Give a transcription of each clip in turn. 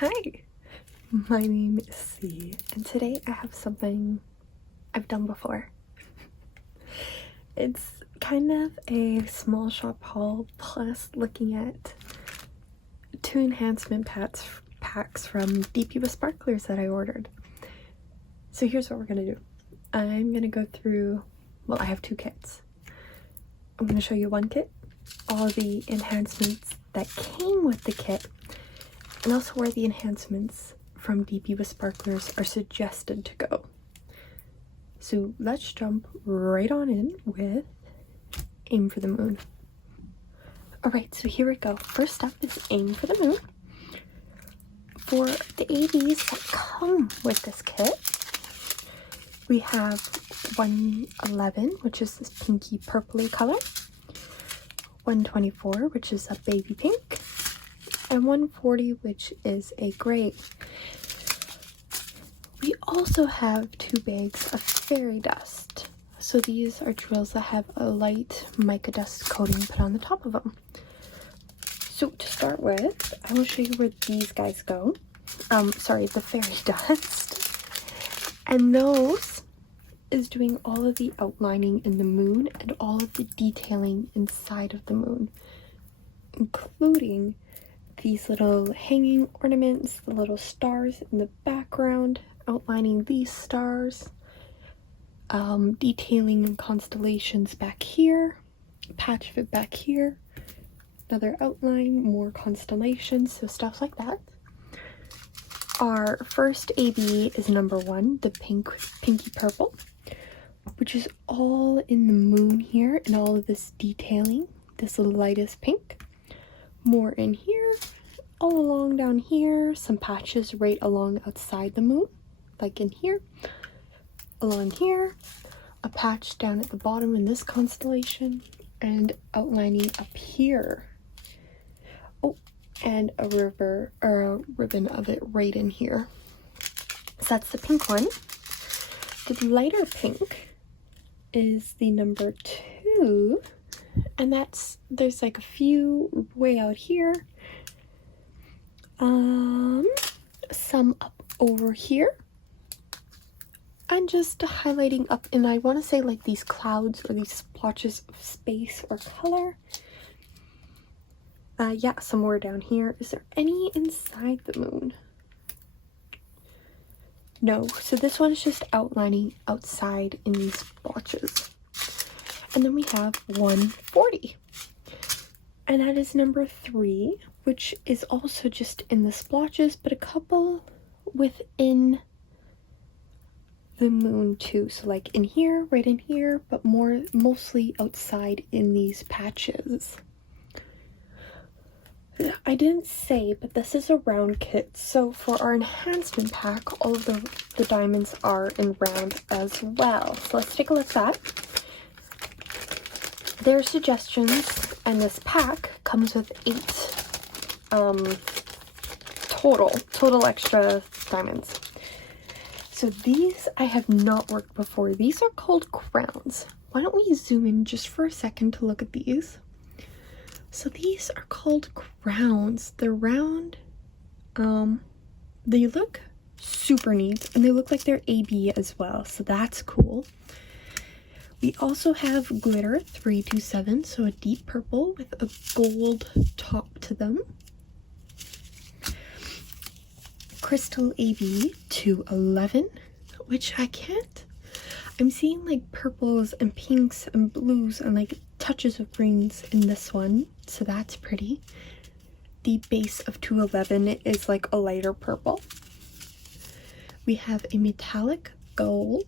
Hi, my name is C, and today I have something I've done before. It's kind of a small shop haul plus looking at 2 enhancement packs from dpwithsparklers that I ordered. So here's what we're gonna do. I'm gonna go through, well, I have 2 kits. I'm gonna show you one kit, all the enhancements that came with the kit, and also where the enhancements from dpwithsparklers are suggested to go. So let's jump right on in with Aim for the Moon. Alright, so here we go. First up is Aim for the Moon. For the ABs that come with this kit, we have 111, which is this pinky purpley color, 124, which is a baby pink, and 140, which is a gray. We also have 2 bags of fairy dust. So these are drills that have a light mica dust coating put on the top of them. So to start with, I will show you where these guys go. The fairy dust. And those is doing all of the outlining in the moon and all of the detailing inside of the moon, including these little hanging ornaments, the little stars in the background, outlining these stars, detailing constellations back here, a patch of it back here, another outline, more constellations, so stuff like that. Our first AB is number 1, the pinky purple, which is all in the moon here and all of this detailing, this lightest pink. More in here, all along down here, some patches right along outside the moon, like in here, along here, a patch down at the bottom in this constellation, and outlining up here. Oh, and a river or a ribbon of it right in here. So that's the pink one. The lighter pink is the number 2, and there's like a few way out here, some up over here, and just highlighting up, and I want to say like these clouds or these splotches of space or color. Yeah, somewhere down here. Is there any inside the moon? No, so this one's just outlining outside in these splotches. And then we have 140, and that is number 3, which is also just in the splotches, but a couple within the moon too. So like in here, right in here, but mostly outside in these patches. I didn't say, but this is a round kit, so for our enhancement pack, all of the diamonds are in round as well. So let's take a look at that. Their suggestions, and this pack comes with 8 total extra diamonds. So these I have not worked before. These are called crowns. Why don't we zoom in just for a second to look at these? So these are called crowns. They're round. They look super neat, and they look like they're AB as well, so that's cool. We also have glitter 327, so a deep purple with a gold top to them. Crystal AB 211, which I'm seeing like purples and pinks and blues and like touches of greens in this one, so that's pretty. The base of 211 is like a lighter purple. We have a metallic gold.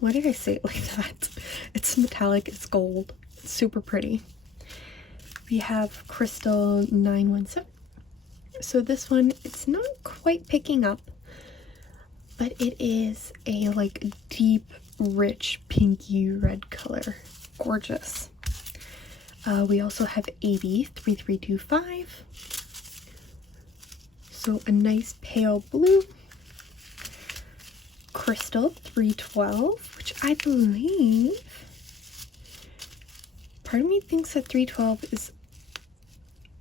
Why did I say it like that? It's metallic, it's gold. It's super pretty. We have crystal 917. So this one, it's not quite picking up, but it is a like deep, rich, pinky red color. Gorgeous. We also have AB 3325. So a nice pale blue. Crystal 312, which I believe, part of me thinks that 312 is,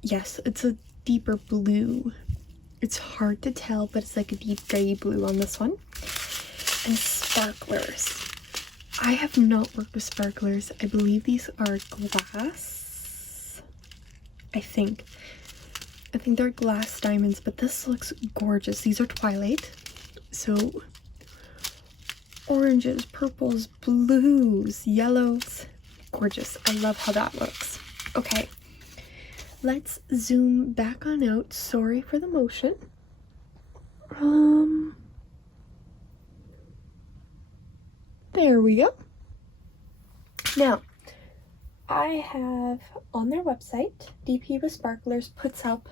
yes, it's a deeper blue. It's hard to tell, but it's like a deep gray blue on this one. And sparklers. I have not worked with sparklers. I believe these are glass. I think they're glass diamonds, but this looks gorgeous. These are Twilight. So oranges, purples, blues, yellows. Gorgeous. I love how that looks. Okay. Let's zoom back on out. Sorry for the motion. There we go. Now, I have on their website, dpwithsparklers puts up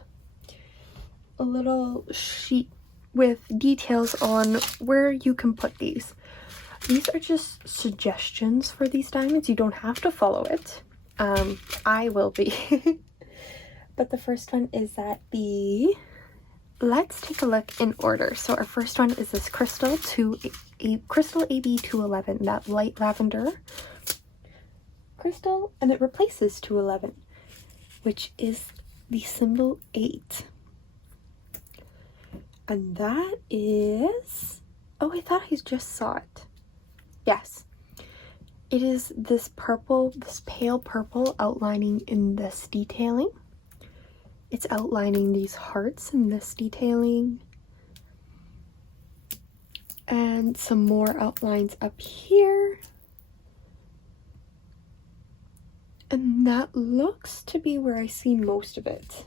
a little sheet with details on where you can put these. These are just suggestions for these diamonds. You don't have to follow it. I will be. But the first one is at the... Let's take a look in order. So our first one is this crystal crystal AB 211, that light lavender crystal, and it replaces 211, which is the symbol 8. And that is, oh, I thought I just saw it. Yes, it is this purple, this pale purple outlining in this detailing. It's outlining these hearts in this detailing. And some more outlines up here. And that looks to be where I see most of it.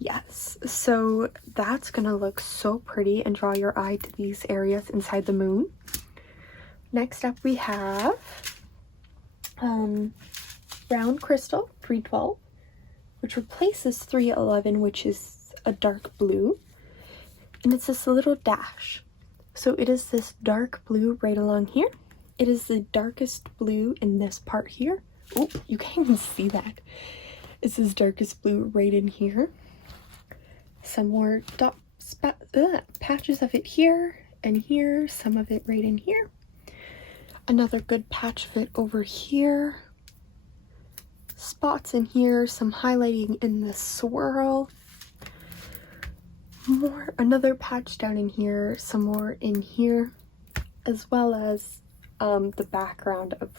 Yes, so that's gonna look so pretty and draw your eye to these areas inside the moon. Next up we have round crystal 312, which replaces 311, which is a dark blue, and it's this little dash. So it is this dark blue right along here. It is the darkest blue in this part here. Oh, you can't even see that. It's this darkest blue right in here. Some more patches of it here and here, some of it right in here. Another good patch of it over here. Spots in here, some highlighting in the swirl. Another patch down in here, some more in here, as well as the background of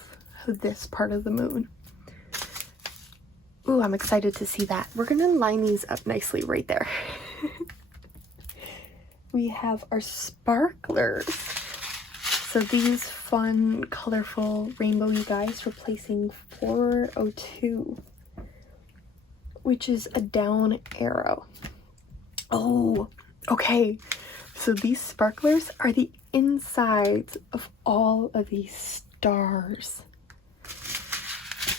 this part of the moon. Ooh, I'm excited to see that. We're gonna line these up nicely right there. We have our sparklers. So these fun, colorful, rainbowy guys replacing 402, which is a down arrow. Oh, okay. So these sparklers are the insides of all of these stars.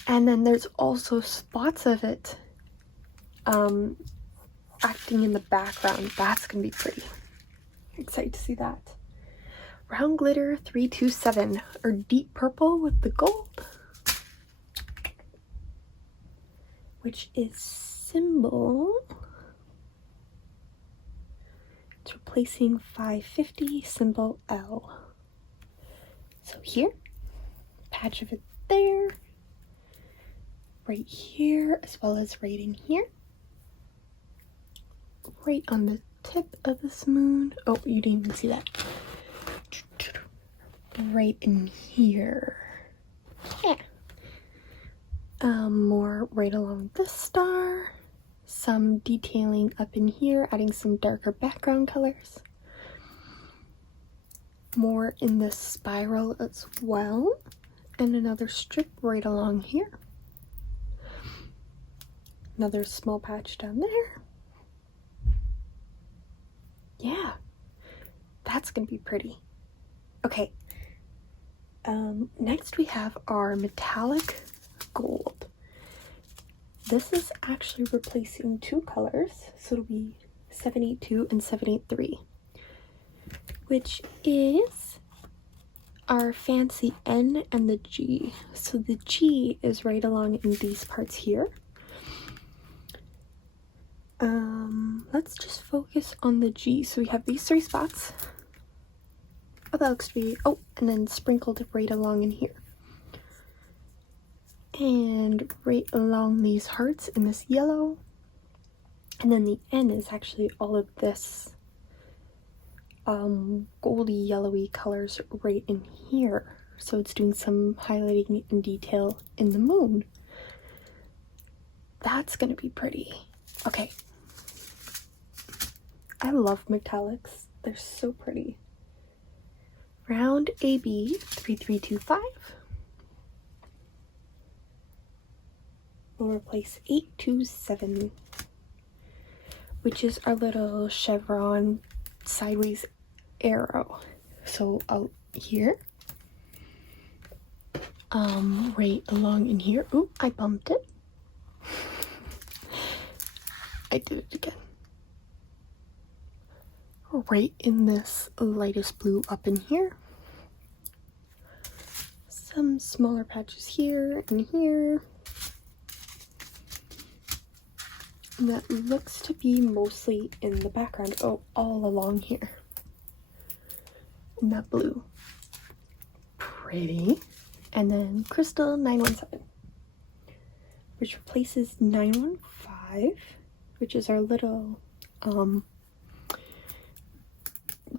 And then there's also spots of it acting in the background. That's gonna be pretty. Excited to see that. Round glitter 327, or deep purple with the gold, which is symbol. It's replacing 550, symbol L. So here, patch of it there, right here, as well as right in here, right on the tip of this moon. Oh, you didn't even see that. Right in here. Yeah. More right along this star. Some detailing up in here, adding some darker background colors. More in this spiral as well. And another strip right along here. Another small patch down there. Yeah, that's gonna be pretty. Okay, next we have our metallic gold. This is actually replacing 2 colors, so it'll be 782 and 783, which is our fancy N and the G. So the G is right along in these parts here. Let's just focus on the G. So we have these 3 spots. Oh, that looks to be, oh, and then sprinkled right along in here. And right along these hearts in this yellow. And then the N is actually all of this goldy yellowy colors right in here. So it's doing some highlighting and detail in the moon. That's gonna be pretty. Okay. I love metallics. They're so pretty. Round AB 3325. We'll replace 827, which is our little chevron sideways arrow. So out here, right along in here. Ooh, I bumped it. I did it again. Right in this lightest blue up in here. Some smaller patches here and here. And that looks to be mostly in the background. Oh, all along here. In that blue. Pretty. And then Crystal 917, which replaces 915, which is our little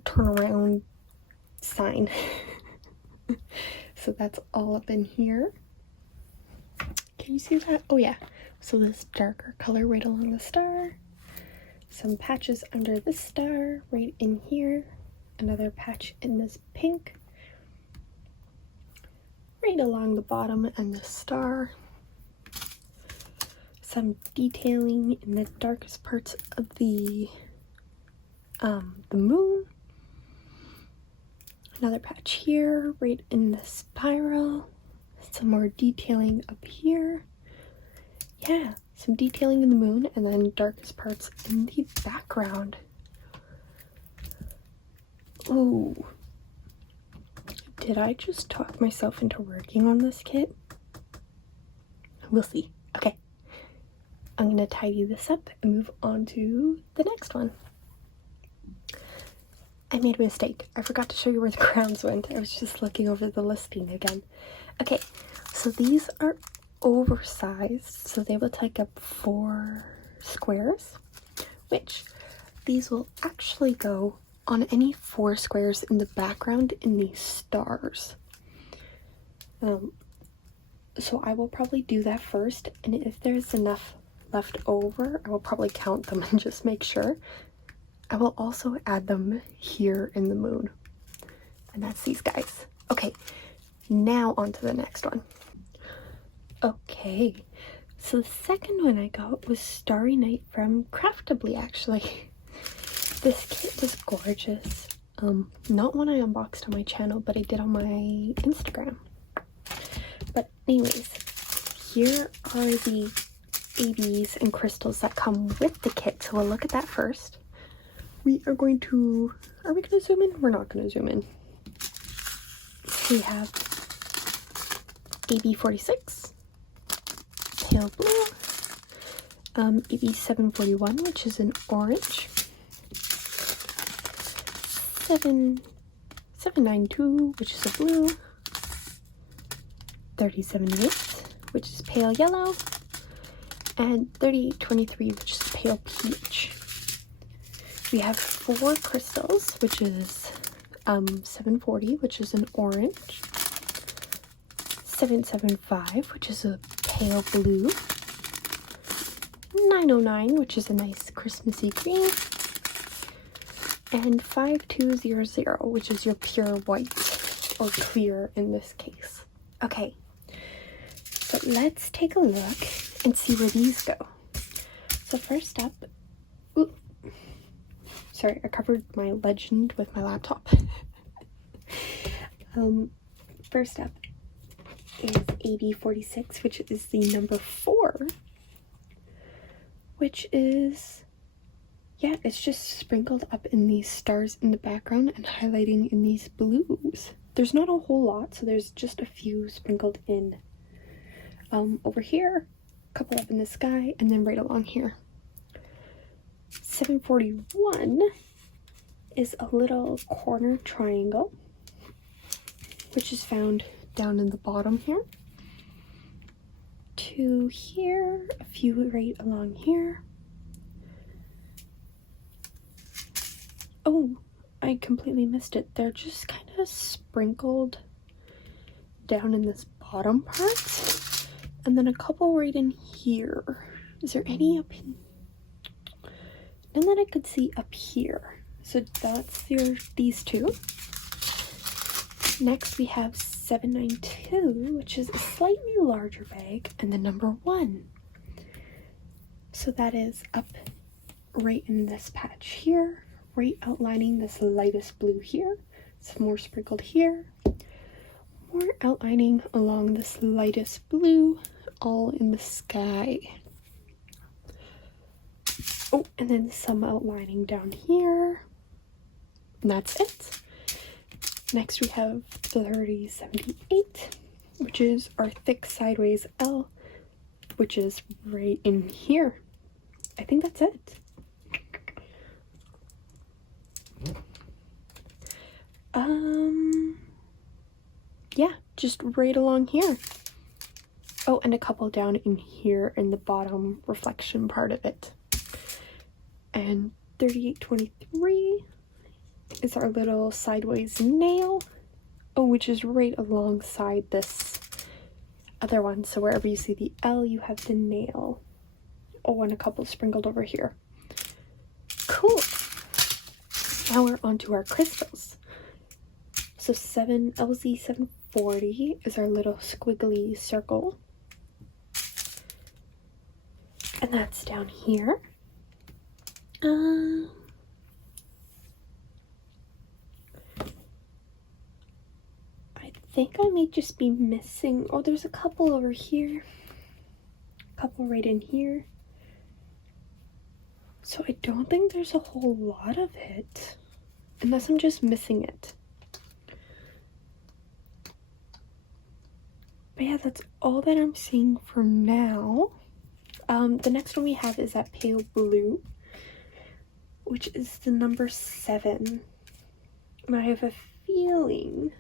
turnaround sign. So that's all up in here. Can you see that? Oh yeah. So this darker color right along the star. Some patches under the star right in here. Another patch in this pink. Right along the bottom and the star. Some detailing in the darkest parts of the moon. Another patch here, right in the spiral. Some more detailing up here. Yeah, some detailing in the moon, and then darkest parts in the background. Ooh. Did I just talk myself into working on this kit? We'll see. Okay. I'm gonna tidy this up and move on to the next one. I made a mistake. I forgot to show you where the crowns went. I was just looking over the listing again. Okay, so these are oversized, so they will take up 4 squares, which these will actually go on any 4 squares in the background in these stars. So I will probably do that first, and if there's enough left over, I will probably count them and just make sure. I will also add them here in the moon, and that's these guys. Okay, now on to the next one. Okay, so the second one I got was Starry Night from Craftably, actually. This kit is gorgeous. Not one I unboxed on my channel, but I did on my Instagram. But anyways, here are the ABs and crystals that come with the kit, so we'll look at that first. We are going to, are we going to zoom in? We're not going to zoom in. We have AB46, pale blue, AB741, which is an orange, 792, which is a blue, 3788, which is pale yellow, and 3823, which is pale peach. We have 4 crystals, which is 740, which is an orange, 775, which is a pale blue, 909, which is a nice Christmassy green, and 5200, which is your pure white, or clear in this case. Okay, so let's take a look and see where these go. So first up, ooh, sorry, I covered my legend with my laptop. First up is AB46, which is the number 4, which is, yeah, it's just sprinkled up in these stars in the background and highlighting in these blues. There's not a whole lot, so there's just a few sprinkled in over here, a couple up in the sky, and then right along here. 741 is a little corner triangle, which is found down in the bottom here. To here, a few right along here, Oh, I completely missed it. They're just kind of sprinkled down in this bottom part, and then a couple right in here. Is there any up in? And then I could see up here. So that's these two. Next we have 792, which is a slightly larger bag, and the number 1. So that is up right in this patch here, right outlining this lightest blue here. Some more sprinkled here. More outlining along this lightest blue, all in the sky. Oh, and then some outlining down here. And that's it. Next we have 3078, which is our thick sideways L, which is right in here. I think that's it. Yeah, just right along here. Oh, and a couple down in here in the bottom reflection part of it. And 3823 is our little sideways nail. Oh, which is right alongside this other one. So wherever you see the L, you have the nail. Oh, and a couple sprinkled over here. Cool. Now we're on to our crystals. So LZ740 is our little squiggly circle. And that's down here. I think I may just be missing. Oh, there's a couple over here. A couple right in here. So I don't think there's a whole lot of it. Unless I'm just missing it. But yeah, that's all that I'm seeing for now. The next one we have is that pale blue, which is the number 7. And I have a feeling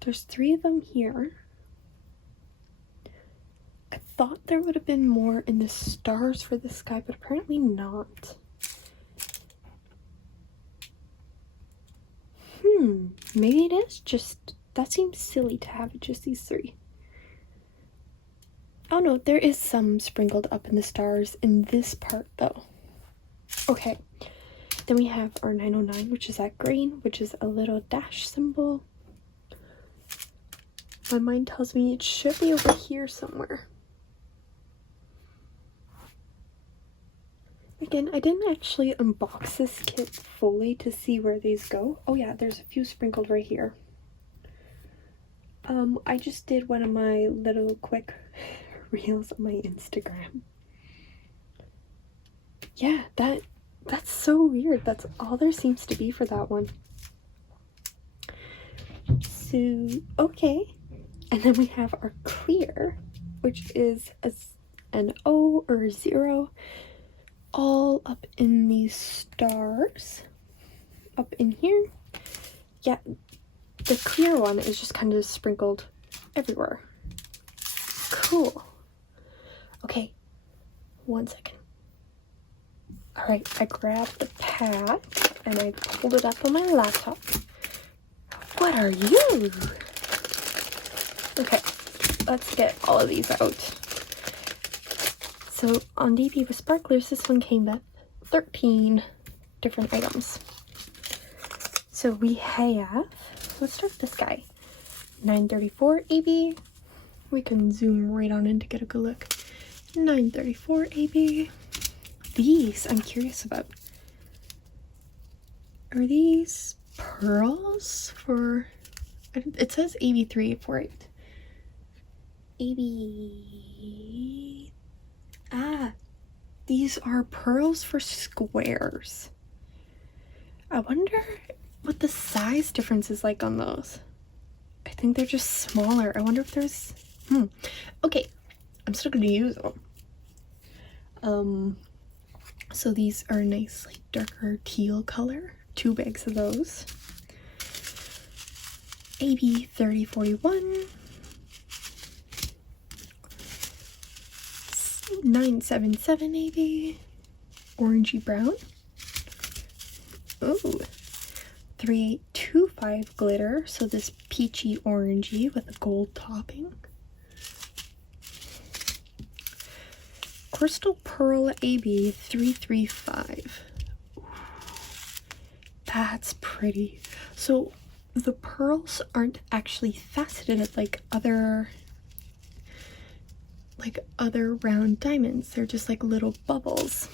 there's 3 of them here. I thought there would have been more in the stars for the sky, but apparently not. Maybe it is just, that seems silly to have it just these 3. Oh no, there is some sprinkled up in the stars in this part though. Okay, then we have our 909, which is that green, which is a little dash symbol. My mind tells me it should be over here somewhere. Again, I didn't actually unbox this kit fully to see where these go. Oh yeah, there's a few sprinkled right here. I just did one of my little quick reels on my Instagram. Yeah, that's so weird. That's all there seems to be for that one. So, okay. And then we have our clear, which is an O or a 0. All up in these stars up in here. Yeah, the clear one is just kind of sprinkled everywhere. Cool. Okay, 1 second. All right, I grabbed the pad and I pulled it up on my laptop. What are you? Okay, let's get all of these out. So on DP with Sparklers, this one came with 13 different items. So we have, let's start with this guy, 934 AB. We can zoom right on in to get a good look. 934 AB. These I'm curious about. Are these pearls for, it says AB348. AB, these are pearls for squares. I wonder what the size difference is like on those. I think they're just smaller. I wonder if there's, okay, I'm still gonna use them. So these are a nice like darker teal color. 2 bags of those. AB3041. 977 maybe. Orangey brown. Ooh. 3825 glitter, so this peachy orangey with a gold topping. Crystal Pearl AB 335. That's pretty. So the pearls aren't actually faceted like other round diamonds. They're just like little bubbles.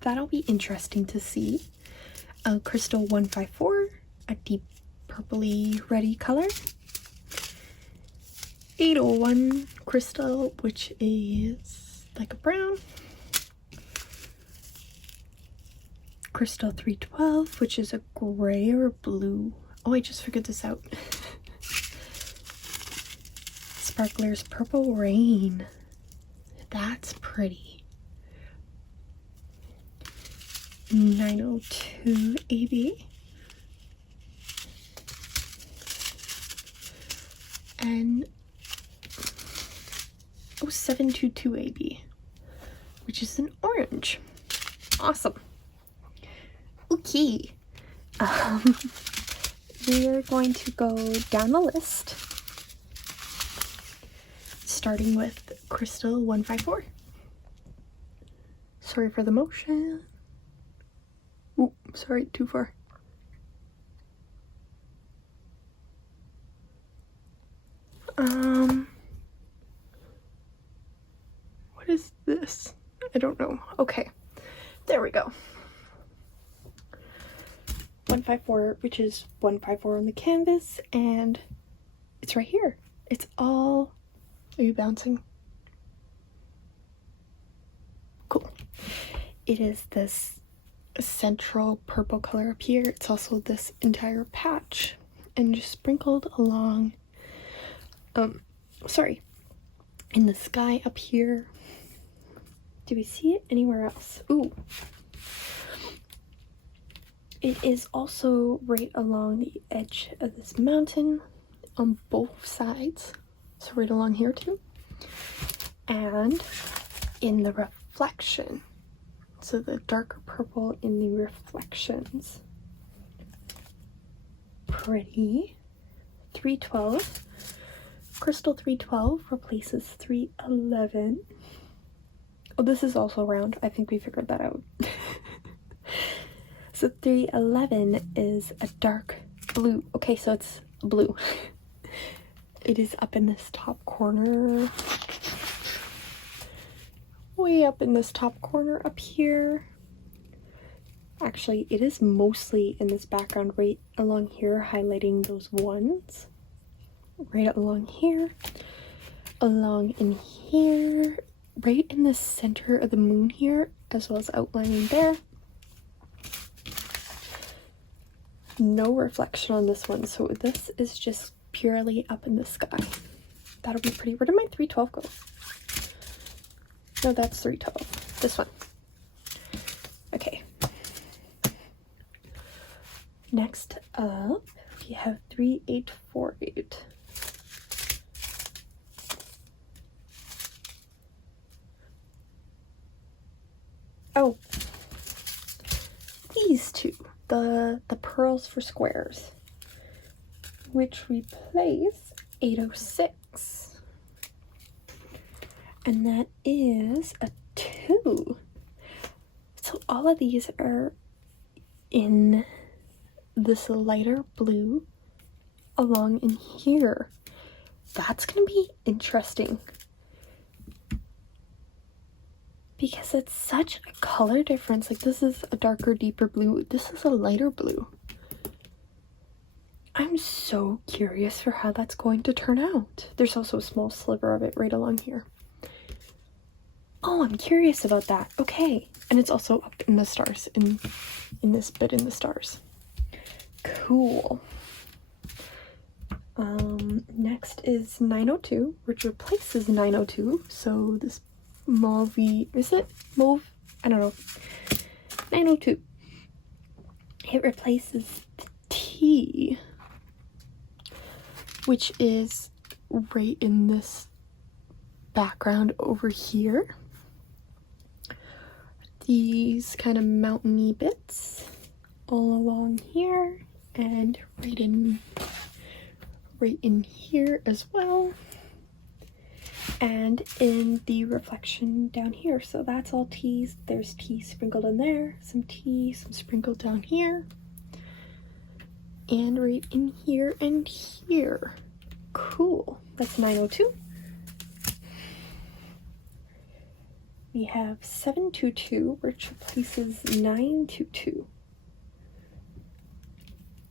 That'll be interesting to see. Crystal 154, a deep purpley reddy color. 801 crystal, which is like a brown. Crystal 312, which is a gray or a blue. Oh, I just figured this out. Sparklers Purple Rain. That's pretty. 902 AB. And 0722 AB, which is an orange. Awesome. Okay. We are going to go down the list, starting with Crystal 154. Sorry for the motion. Ooh, sorry, too far. What is this? I don't know. Okay, there we go. 154, which is 154 on the canvas, and it's right here. It's all... Are you bouncing? Cool. It is this central purple color up here. It's also this entire patch and just sprinkled along in the sky up here. Do we see it anywhere else? Ooh, it is also right along the edge of this mountain on both sides, so right along here too, and in the reflection. So the darker purple in the reflections. Pretty. 312. Crystal 312 replaces 311. Oh, this is also round. I think we figured that out. So 311 is a dark blue. Okay, so it's blue. It is up in this top corner. Way up in this top corner up here. Actually, it is mostly in this background right along here, highlighting those ones. Right along here. Along in here. Right in the center of the moon here, as well as outlining there. No reflection on this one, so this is just purely up in the sky. That'll be pretty. Where did my 312 go? No, that's 312. This one. Okay. Next up, we have 3848. Oh, these two, the pearls for squares, which replace 806. And that is a 2. So all of these are in this lighter blue along in here. That's gonna be interesting because it's such a color difference. Like, this is a darker, deeper blue. This is a lighter blue. I'm so curious for how that's going to turn out. There's also a small sliver of it right along here. Oh, I'm curious about that. Okay. And it's also up in the stars, in this bit in the stars. Cool. Next is 902, which replaces 902. So this mauve, is it mauve? I don't know. 902. It replaces the T, which is right in this background over here. these kind of mountainy bits all along here and right in here as well, and in the reflection down here. So that's all teas. There's tea sprinkled in there, some tea, some sprinkled down here, and right in here and here. Cool. That's 902. We have 722, which replaces 922.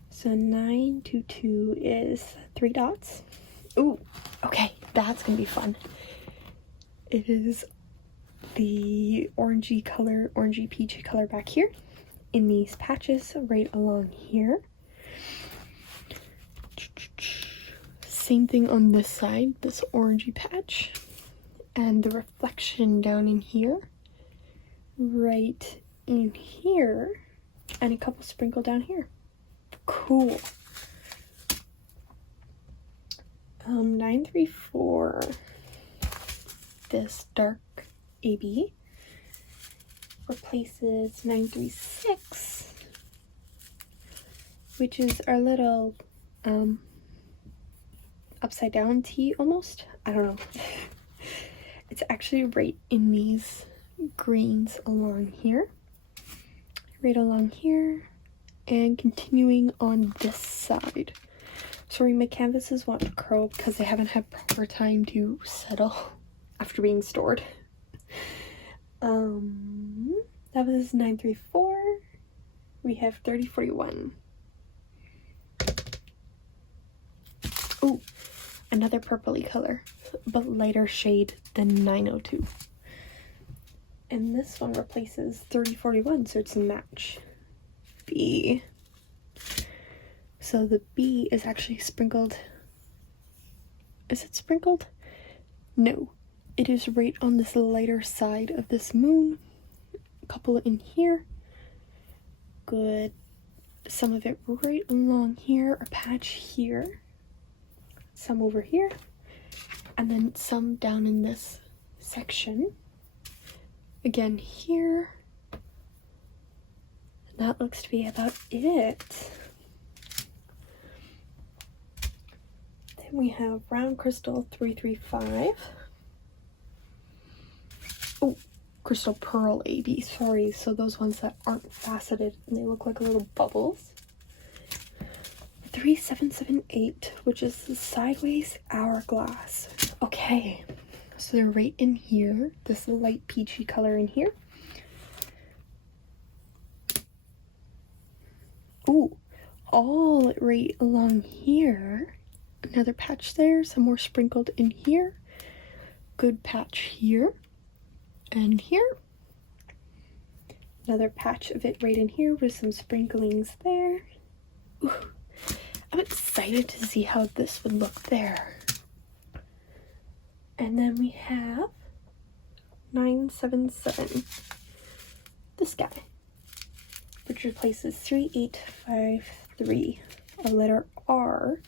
So 922 is 3 dots. Ooh, okay, that's gonna be fun. It is the orangey color, orangey peachy color back here in these patches right along here. Same thing on this side, this orangey patch, and the reflection down in here, right in here, and a couple sprinkled down here. Cool. 934, this dark AB replaces 936, which is our little upside down T almost. I don't know. It's actually right in these greens along here, right along here, and continuing on this side. Sorry, my canvases want to curl because they haven't had proper time to settle after being stored. That was 934. We have 3041. Oh, another purpley color, but lighter shade than 902. And this one replaces 3041, so it's a match. B. So the B is actually sprinkled. Is it sprinkled? No. It is right on this lighter side of this moon. A couple in here. Good. Some of it right along here. A patch here. Some over here. And then some down in this section. Again here. And that looks to be about it. We have round crystal 335. Oh, crystal pearl AB, sorry. So those ones that aren't faceted and they look like little bubbles. 3778, which is the sideways hourglass. Okay, so they're right in here. This light peachy color in here. Ooh, all right along here. Another patch there, some more sprinkled in here. Good patch here and here. Another patch of it right in here with some sprinklings there. Ooh, I'm excited to see how this would look there. And then we have 977, this guy, which replaces 3853, a letter R.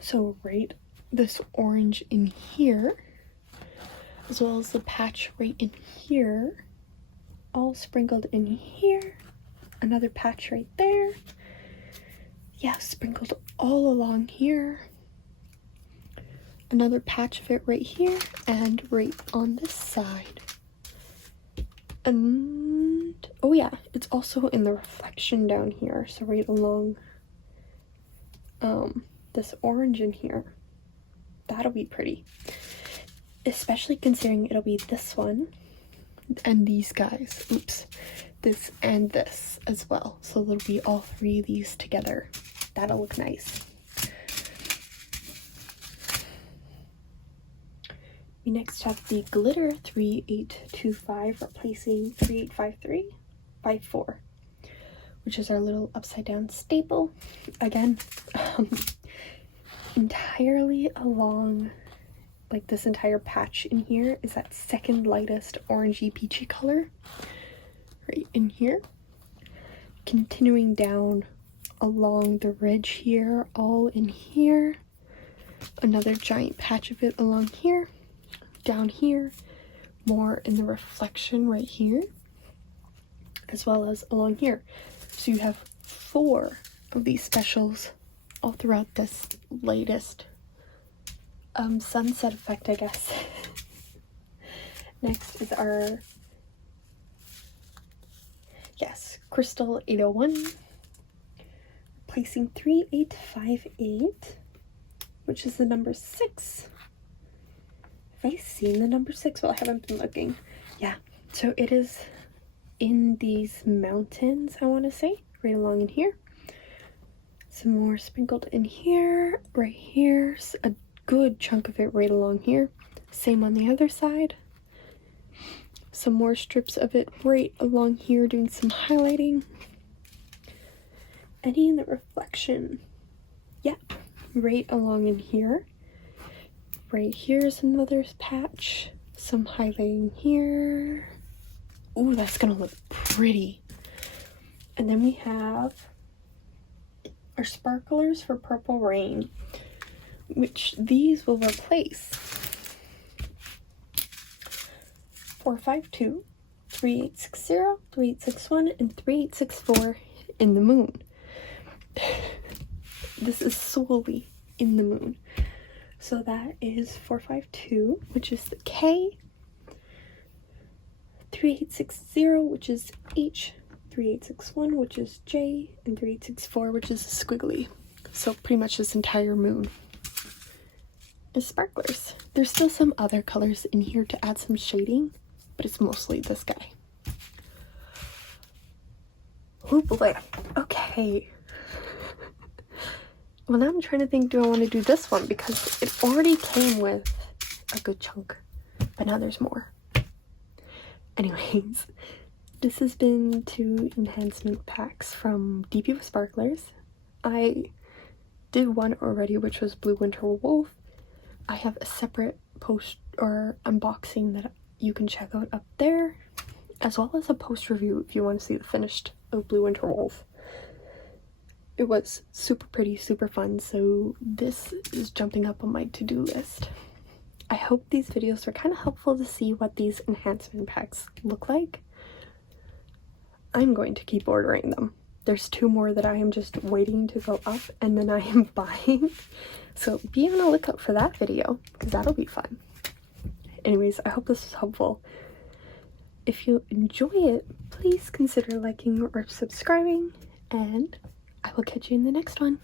So right, this orange in here, as well as the patch right in here, all sprinkled in here, another patch right there, yeah, sprinkled all along here, another patch of it right here, and right on this side. And, oh yeah, it's also in the reflection down here, so right along, this orange in here. That'll be pretty, especially considering it'll be this one and these guys. Oops, this and this as well, so it'll be all three of these together. That'll look nice. We next have the glitter 3825 replacing 385354, which is our little upside down staple. Again, entirely along, like this entire patch in here is that second lightest orangey peachy color right in here, continuing down along the ridge here, all in here, another giant patch of it along here, down here, more in the reflection right here, as well as along here. So you have 4 of these specials all throughout this latest sunset effect, I guess. Next is our, yes, Crystal 801, placing 3858, which is the number 6. Have I seen the number 6? Well, I haven't been looking. Yeah, so it is in these mountains, I want to say, right along in here. Some more sprinkled in here, right here, a good chunk of it right along here. Same on the other side. Some more strips of it right along here, doing some highlighting. Any in the reflection? Yep, right along in here. Right here's another patch. Some highlighting here. Ooh, that's gonna look pretty. And then we have our sparklers for Purple Rain, which these will replace 452, 3860, 3861, and 3864 in the moon. This is solely in the moon. So that is 452, which is the K, 3860, which is H, 3861, which is J, and 3864, which is a squiggly. So pretty much this entire moon is sparklers. There's still some other colors in here to add some shading, but it's mostly this guy. Oh boy. Okay. Well, now I'm trying to think, do I want to do this one? Because it already came with a good chunk, but now there's more. Anyways, this has been 2 enhancement packs from dpwithsparklers. I did one already, which was Blue Winter Wolf. I have a separate post or unboxing that you can check out up there, as well as a post review if you want to see the finished of Blue Winter Wolf. It was super pretty, super fun, so this is jumping up on my to-do list. I hope these videos are kind of helpful to see what these enhancement packs look like. I'm going to keep ordering them. There's 2 more that I am just waiting to go up, and then I am buying. So be on the lookout for that video, because that'll be fun. Anyways, I hope this was helpful. If you enjoy it, please consider liking or subscribing, and I will catch you in the next one.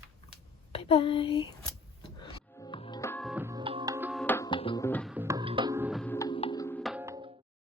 Bye bye.